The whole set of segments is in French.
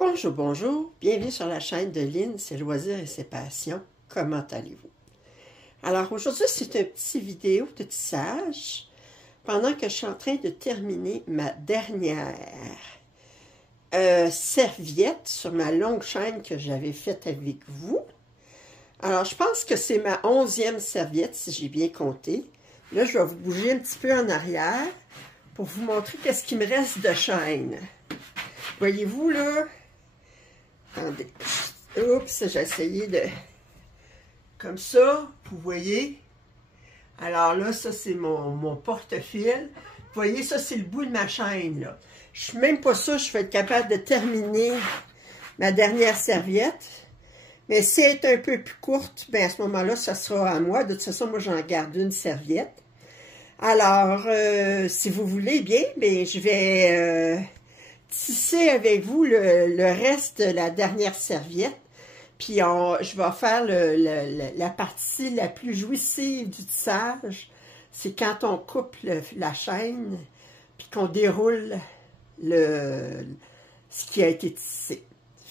Bonjour, bonjour, bienvenue sur la chaîne de Lynn, ses loisirs et ses passions. Comment allez-vous? Alors aujourd'hui, c'est une petite vidéo de tissage pendant que je suis en train de terminer ma dernière serviette sur ma longue chaîne que j'avais faite avec vous. Alors, je pense que c'est ma 11e serviette, si j'ai bien compté. Là, je vais vous bouger un petit peu en arrière pour vous montrer qu'est-ce qui me reste de chaîne. Voyez-vous, là? Attendez. Oups, j'ai essayé de... Comme ça, vous voyez? Alors là, ça, c'est mon porte-fil. Vous voyez, ça, c'est le bout de ma chaîne, là. Je suis même pas sûre que je vais être capable de terminer ma dernière serviette. Mais si elle est un peu plus courte, bien, à ce moment-là, ça sera à moi. De toute façon, moi, j'en garde une serviette. Alors, si vous voulez bien, bien, je vais tisser avec vous le reste de la dernière serviette. Puis, je vais faire la partie la plus jouissive du tissage. C'est quand on coupe la chaîne, puis qu'on déroule ce qui a été tissé.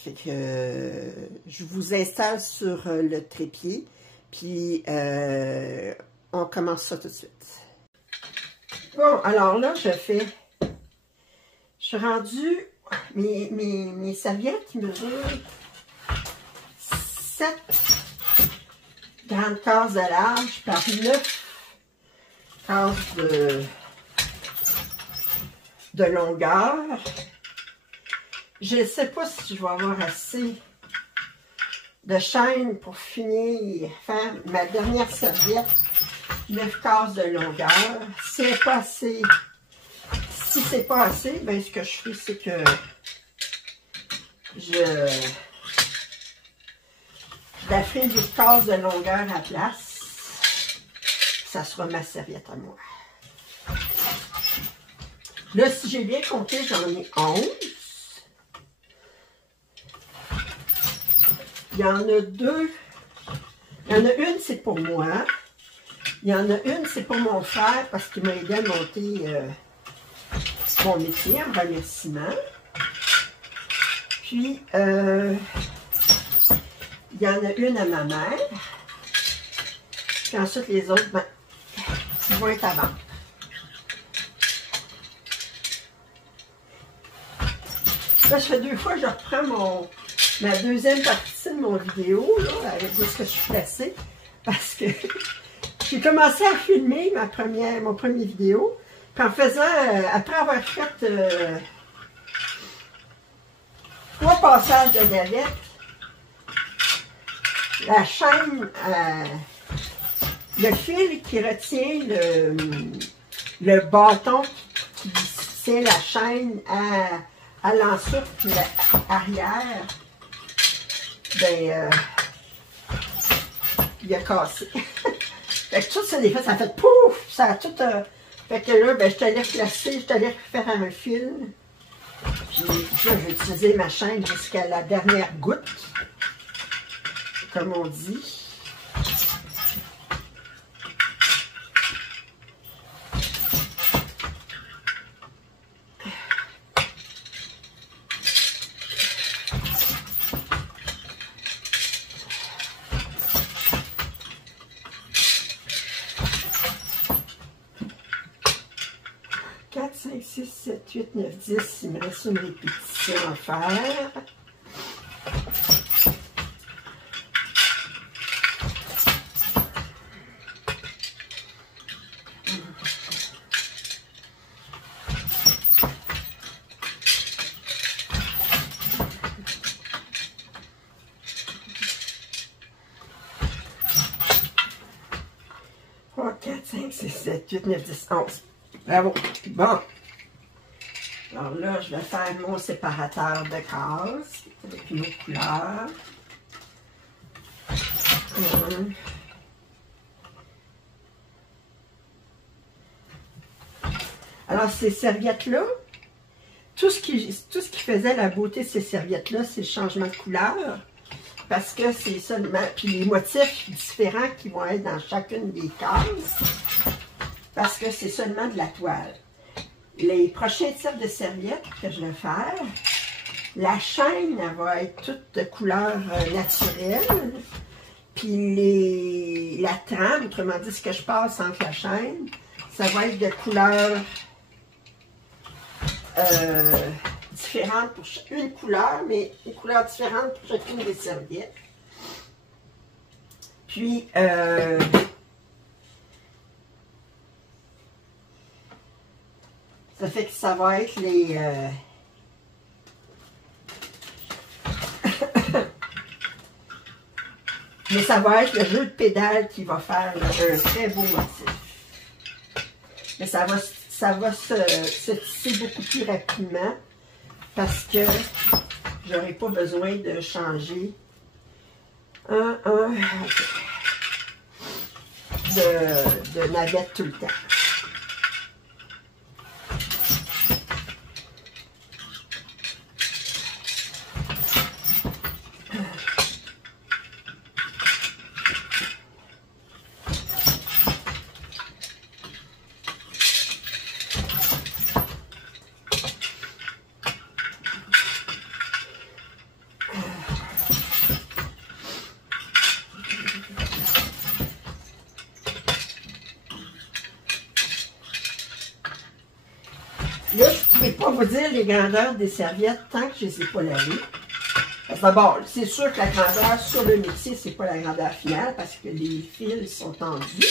Fait que je vous installe sur le trépied, puis on commence ça tout de suite. Bon, alors là, je suis rendue, mes serviettes qui mesurent 7 grandes cases de large par 9 cases de longueur. Je ne sais pas si je vais avoir assez de chaîne pour finir, faire ma dernière serviette, 9 cases de longueur. Si c'est pas assez, ben ce que je fais, c'est que je la ferai 8 cases de longueur à place. Ça sera ma serviette à moi. Là, si j'ai bien compté, j'en ai 11. Il y en a deux. Il y en a une, c'est pour moi. Il y en a une, c'est pour mon frère parce qu'il m'a aidé à monter mon métier en remerciement. Puis, il y en a une à ma mère. Puis ensuite, les autres, ben, ils vont être à vendre. Là, ça fait 2 fois que je reprends ma deuxième partie de mon vidéo, là, avec où est-ce que je suis placée, parce que j'ai commencé à filmer mon premier vidéo, puis en faisant, après avoir fait 3 passages de navette, la chaîne, le fil qui retient le bâton qui tient la chaîne à l'ensuite puis arrière, ben, il a cassé. Fait que tout ça, des fois, ça a fait pouf! Ça a tout... fait que là, ben, je t'allais replacer, je t'allais refaire un fil. Puis là, je vais utiliser ma chaîne jusqu'à la dernière goutte, comme on dit. Quatre, 5, 6, 7, 8, 9, 10. Il me reste une répétition à faire. Oh, 4, 5, 6, 7, 8, 9, 10, 11. Bravo. Bon. Alors là, je vais faire mon séparateur de cases avec nos couleurs. Alors, ces serviettes-là, tout ce qui faisait la beauté de ces serviettes-là, c'est le changement de couleur. Parce que c'est seulement... Puis les motifs différents qui vont être dans chacune des cases. Parce que c'est seulement de la toile. Les prochains types de serviettes que je vais faire, La chaîne, elle va être toute de couleur naturelle. Puis la trame, autrement dit, ce que je passe entre la chaîne, ça va être de couleur différente pour une couleur, mais une couleur différente pour chacune des serviettes. Puis, ça fait que ça va être les... mais ça va être le jeu de pédale qui va faire un très beau motif. Mais ça va se tisser beaucoup plus rapidement parce que j'aurai pas besoin de changer de navette tout le temps. Là, je ne pourrais pas vous dire les grandeurs des serviettes tant que je ne les ai pas lavées. D'abord, c'est sûr que la grandeur sur le métier, c'est pas la grandeur finale parce que les fils sont tendus.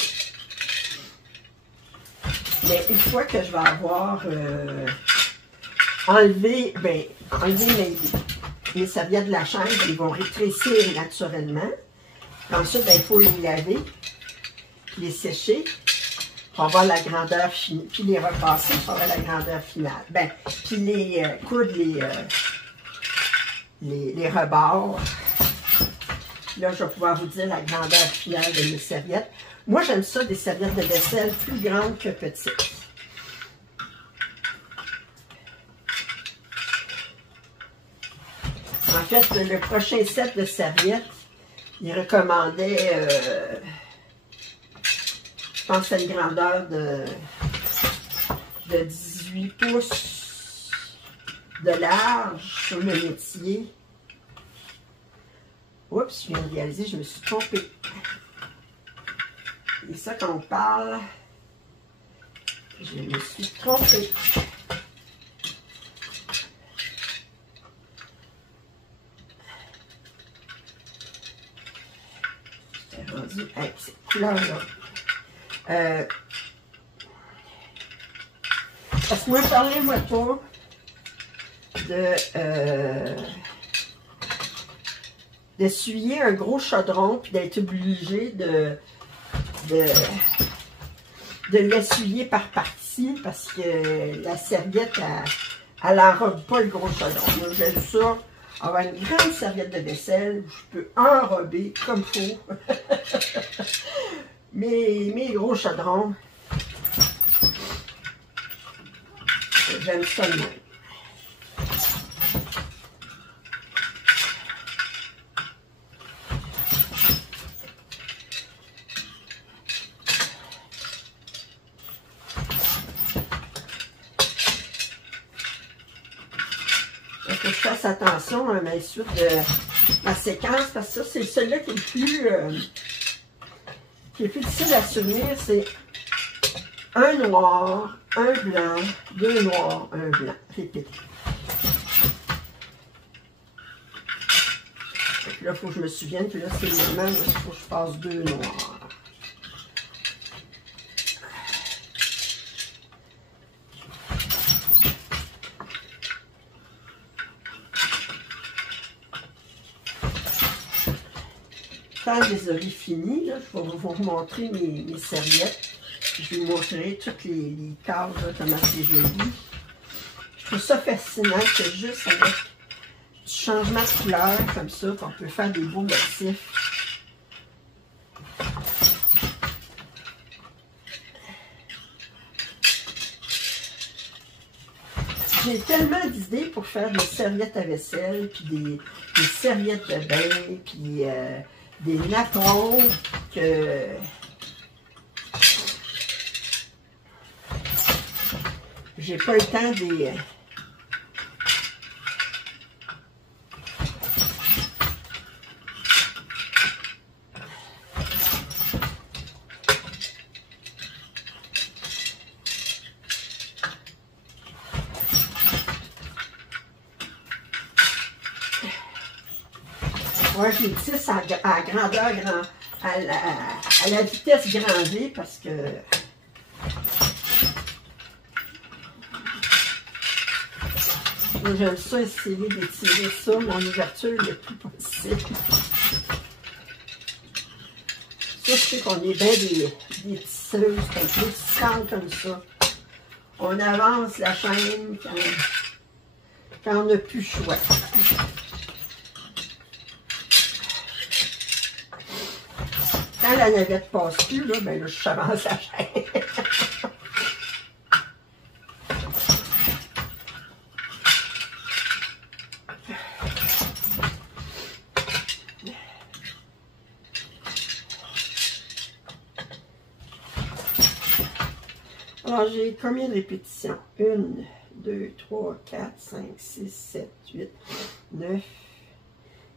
Mais une fois que je vais avoir enlevé mes serviettes de la chaîne, ils vont rétrécir naturellement. Ensuite, il faut les laver, les sécher. On va voir la grandeur finale, puis les repasser pour avoir la grandeur finale. Ben, puis les coudre les rebords. Là, je vais pouvoir vous dire la grandeur finale de mes serviettes. Moi, j'aime ça, des serviettes de vaisselle plus grandes que petites. En fait, le prochain set de serviettes, il recommandait... je pense que c'est une grandeur de 18 pouces de large sur le métier. Oups, je viens de réaliser, je me suis trompée. Et ça, quand on parle, je me suis trompée. J'étais rendue avec cette couleur-là. Parce que moi, parlez-moi pas d'essuyer un gros chaudron puis d'être obligé de l'essuyer par partie parce que la serviette, elle n'enrobe pas le gros chaudron. Moi, j'aime ça, avoir une grande serviette de vaisselle où je peux enrober comme il faut mes gros chaudrons. J'aime ça de même. Il faut que je fasse attention à ma suite de ma séquence parce que ça, c'est celui-là qui est plus difficile à souvenir. C'est un noir, un blanc, deux noirs, un blanc. Répétez. Là, il faut que je me souvienne que là, c'est le moment où il faut que je passe deux noirs. Quand je les aurai finis, là, je vais vous montrer mes serviettes. Je vais vous montrer toutes les cases, là, comment c'est joli. Je trouve ça fascinant que juste avec du changement de couleur comme ça, qu'on peut faire des beaux motifs. J'ai tellement d'idées pour faire des serviettes à vaisselle, puis des serviettes de bain, puis des napperons que... J'ai pas le temps Ouais, je les tisse à grandeur, à la vitesse grand V parce que moi, j'aime ça essayer d'étirer ça, mon ouverture le plus possible. Ça, je sais qu'on est bien des tisseuses, des tissantes comme ça. On avance la chaîne quand on n'a plus le choix. Quand la navette passe plus, là, ben là, je avance la chaîne. Alors, j'ai combien de répétitions? 1, 2, 3, 4, 5, 6, 7, 8, 9,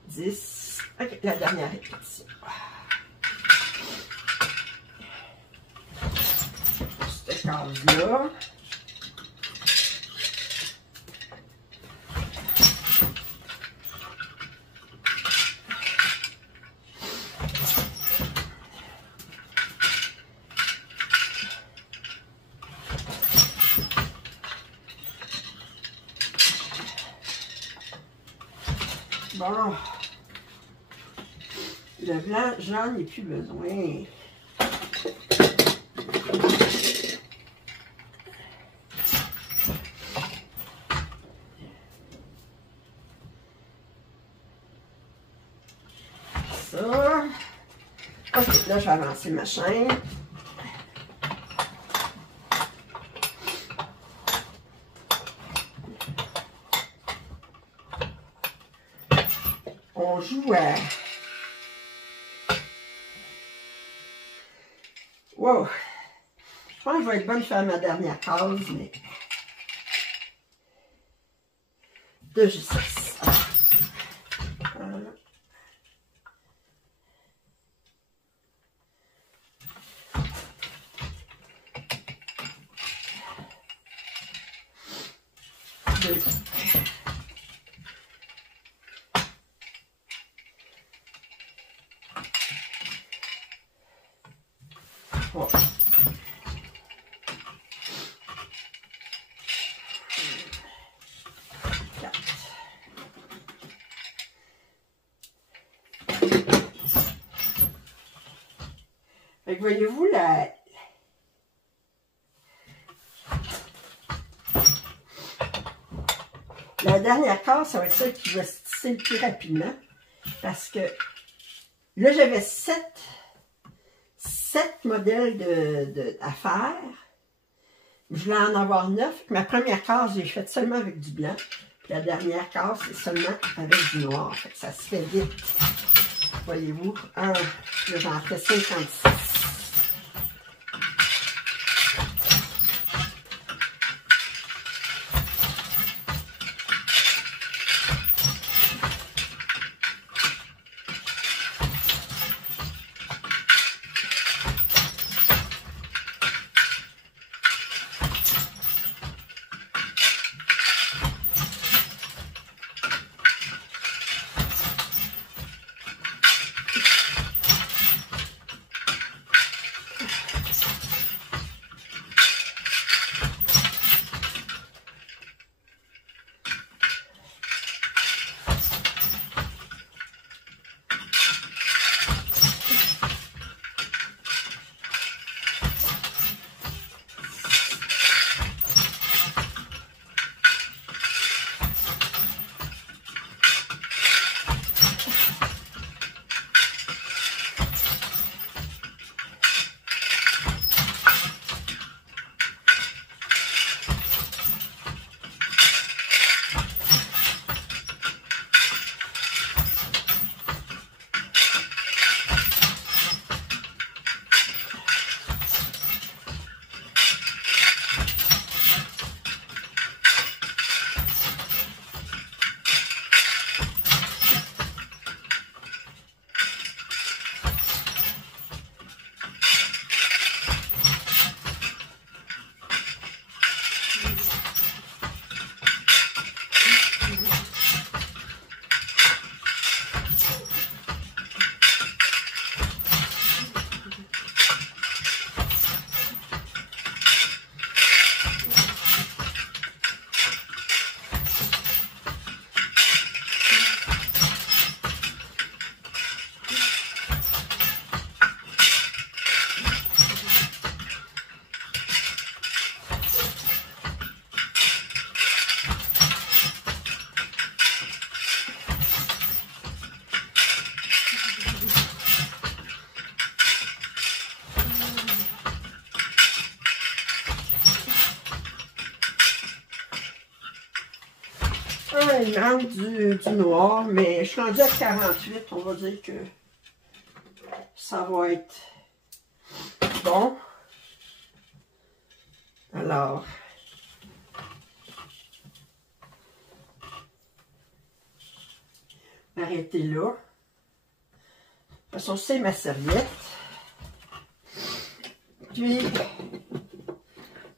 10. OK, la dernière répétition. Cette case-là. Bon, le blanc, j'en ai plus besoin. Ça. Ok, là, je vais avancer ma chaîne. On joue à... Wow! Je pense que je vais être bonne de faire ma dernière case, mais... de justesse. Voilà. Deux. Trois. Quatre. Fait que voyez-vous la dernière case, ça va être celle qui va se tisser le plus rapidement. Parce que là, j'avais 7 modèles à faire. Je voulais en avoir 9. Ma première case, j'ai faite seulement avec du blanc. Puis la dernière case, c'est seulement avec du noir. Fait que ça se fait vite. Voyez-vous, là, j'en fais 56. Ah, il manque du noir, mais je suis rendue à 48. On va dire que ça va être bon. Alors, arrêtez là. De toute façon, c'est ma serviette. Puis,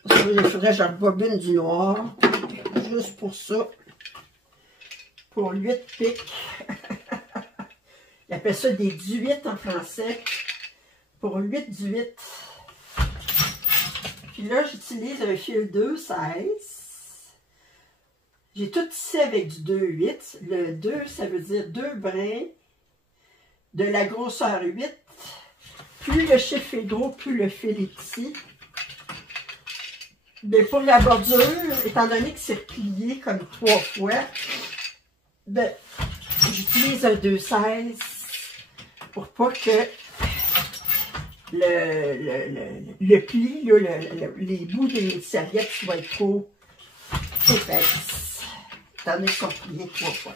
il faudrait que je rebobine du noir. Juste pour ça. Pour 8 pics. Ils appellent ça des 18 en français. Pour 8 18. Puis là, j'utilise un fil 2,16. J'ai tout tissé avec du 2,8. Le 2, ça veut dire 2 brins de la grosseur 8. Plus le chiffre est gros, plus le fil est petit. Mais pour la bordure, étant donné que c'est plié comme 3 fois, ben, j'utilise un 2,16 pour pas que le pli, là, les bouts des serviettes soient trop épaisses. Étant donné qu'ils sont pliés 3 fois.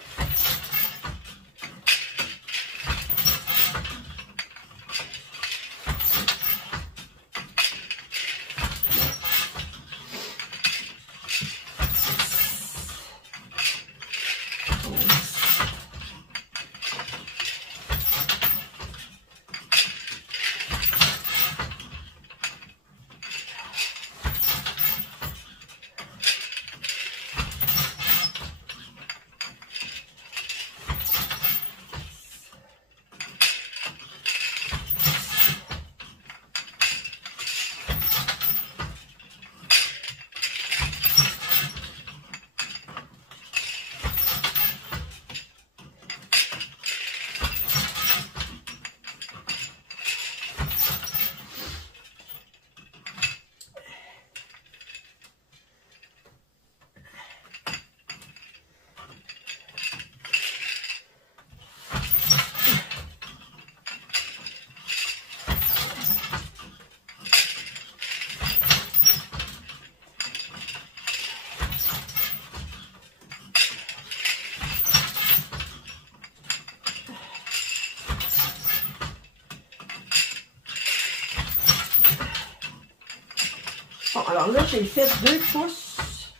Bon, alors là, j'ai fait 2 pouces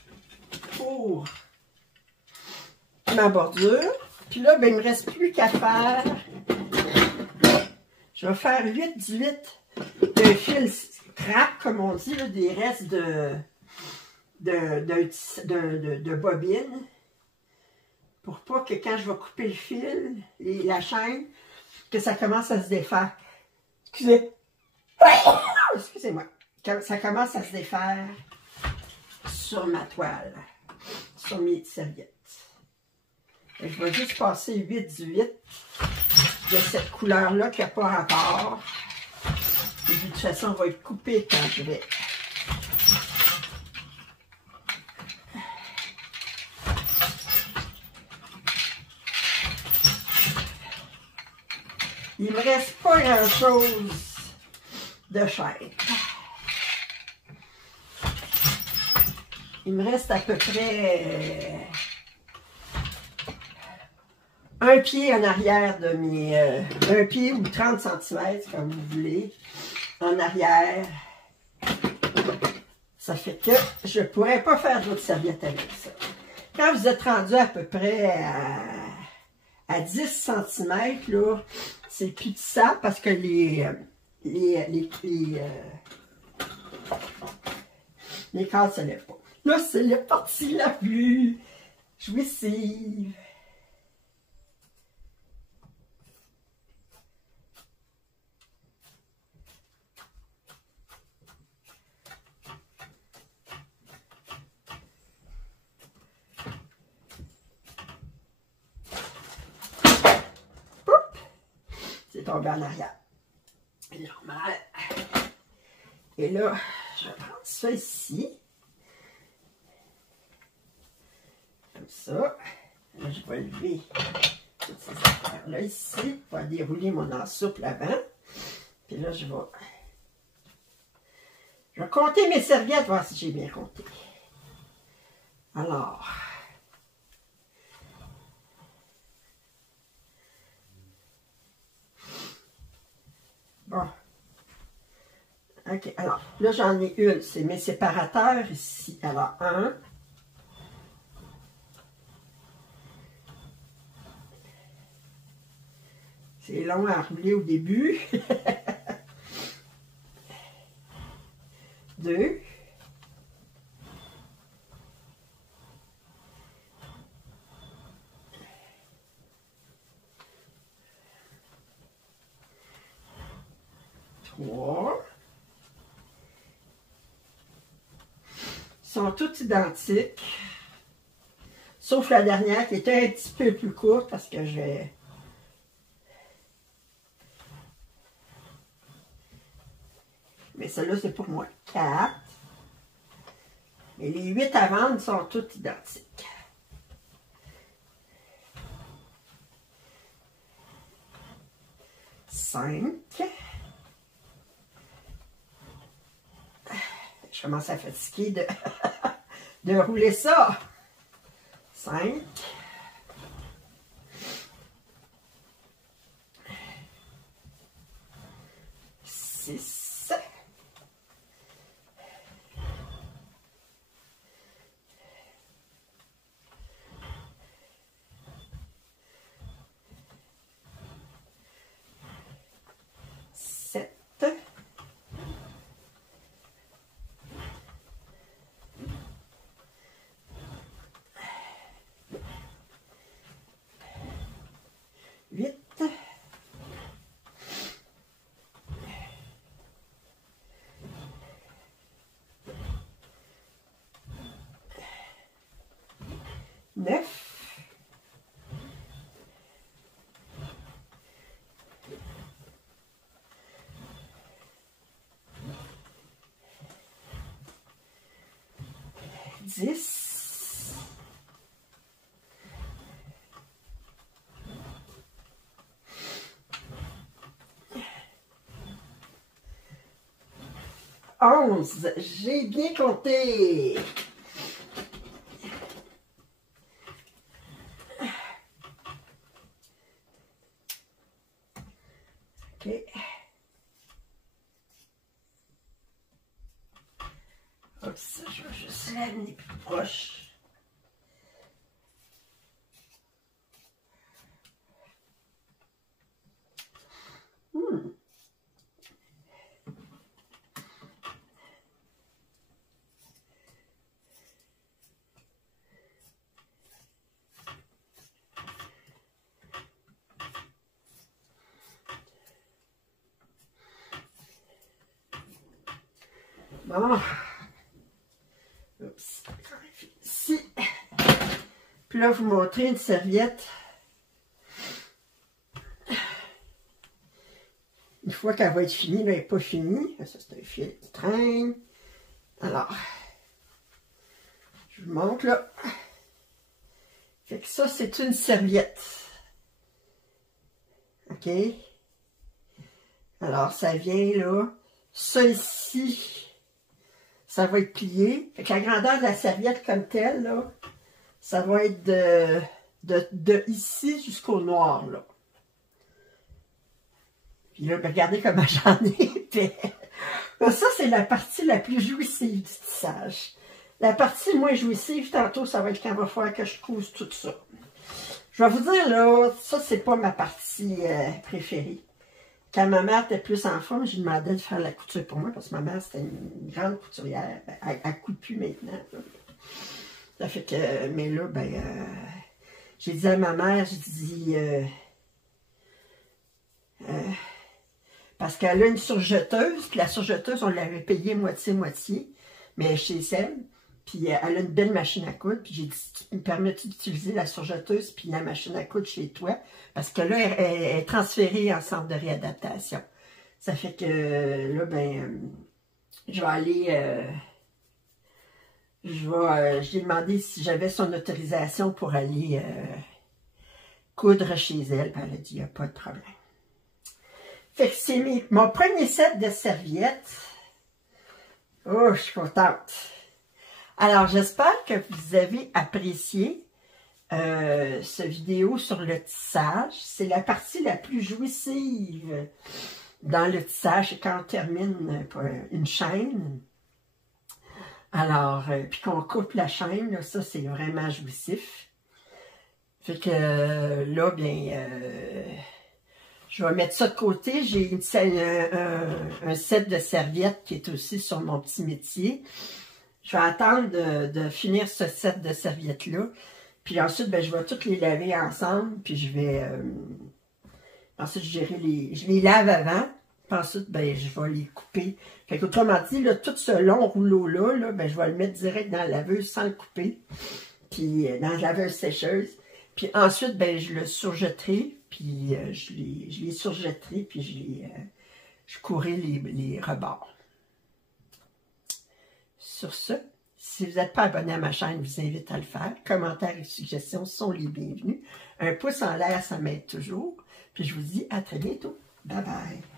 pour ma bordure. Puis là, ben, il ne me reste plus qu'à faire. Je vais faire 8-18 d'un fil scrap, comme on dit, là, des restes de bobine. Pour pas que quand je vais couper le fil, la chaîne, que ça commence à se défaire. Excusez-moi. Ça commence à se défaire sur ma toile, sur mes serviettes. Et je vais juste passer 8-18 de cette couleur-là qui n'a pas rapport. Et de toute façon, on va être coupé quand je vais. Il ne me reste pas grand-chose de chaîne. Il me reste à peu près un pied en arrière de mes... un pied ou 30 cm, comme vous voulez, en arrière. Ça fait que je ne pourrais pas faire d'autres serviettes avec ça. Quand vous êtes rendu à peu près à 10 cm, là, c'est plus de ça parce que les cadres ne se lèvent pas. Là, c'est la partie la plus jouissive. C'est tombé en arrière. C'est normal. Et là, je vais prendre ça ici. Comme ça. Là, je vais lever toutes ces affaires-là ici. Je vais dérouler mon ensouple avant. Puis là, je vais compter mes serviettes, voir si j'ai bien compté. Alors, OK, alors, là, j'en ai une. C'est mes séparateurs ici. Alors, un. C'est long à rouler au début. Deux. Trois. Ils sont tous identiques. Sauf la dernière qui était un petit peu plus courte parce que j'ai... Mais celle-là, c'est pour moi. 4. Mais les 8 à vendre sont toutes identiques. Cinq. Je commence à fatiguer de rouler ça. 5. 6. 7. 8. 9. 10. 11. J'ai bien compté. OK. Oups, je vais juste l'amener plus proche. Bon. Oups. Ici. Puis là, vous montrer une serviette. Une fois qu'elle va être finie, elle n'est pas finie. Ça, c'est un fil qui traîne. Alors, je vous montre là. Fait que ça, c'est une serviette. OK? Alors, ça vient là. Ça ici, ça va être plié. Fait que la grandeur de la serviette comme telle, là, ça va être de ici jusqu'au noir, là. Puis là, regardez comment j'en ai fait. Ça, c'est la partie la plus jouissive du tissage. La partie moins jouissive, tantôt, ça va être quand il va falloir que je couse tout ça. Je vais vous dire, là, ça, c'est pas ma partie préférée. Quand ma mère était plus en forme, je lui demandais de faire la couture pour moi, parce que ma mère, c'était une grande couturière. Elle ne coud plus maintenant. Là. Ça fait que, mais là, j'ai dit à ma mère, j'ai dit... parce qu'elle a une surjeteuse, puis la surjeteuse, on l'avait payée moitié-moitié, mais chez elle, puis elle a une belle machine à coudre, puis j'ai dit, tu me permets-tu d'utiliser la surjeteuse puis la machine à coudre chez toi? Parce que là, elle est transférée en centre de réadaptation. Ça fait que là, je vais aller, je lui ai demandé si j'avais son autorisation pour aller coudre chez elle, puis elle a dit, il n'y a pas de problème. Fait que c'est mon premier set de serviettes. Oh, je suis contente. Alors, j'espère que vous avez apprécié cette vidéo sur le tissage. C'est la partie la plus jouissive dans le tissage, et quand on termine une chaîne, alors, puis qu'on coupe la chaîne, là, ça c'est vraiment jouissif. Fait que là, bien, je vais mettre ça de côté. J'ai un set de serviettes qui est aussi sur mon petit métier. Je vais attendre de finir ce set de serviettes-là. Puis ensuite, ben, je vais toutes les laver ensemble. Puis je vais... ensuite, je les lave avant. Puis ensuite, ben, je vais les couper. Fait qu'autrement dit, là, tout ce long rouleau-là, là, ben, je vais le mettre direct dans la laveuse sans le couper. Puis dans la laveuse sécheuse. Puis ensuite, ben, je le surjetterai. Puis je les surjetterai. Puis je courrai les rebords. Sur ce, si vous n'êtes pas abonné à ma chaîne, je vous invite à le faire. Commentaires et suggestions sont les bienvenus. Un pouce en l'air, ça m'aide toujours. Puis je vous dis à très bientôt. Bye bye.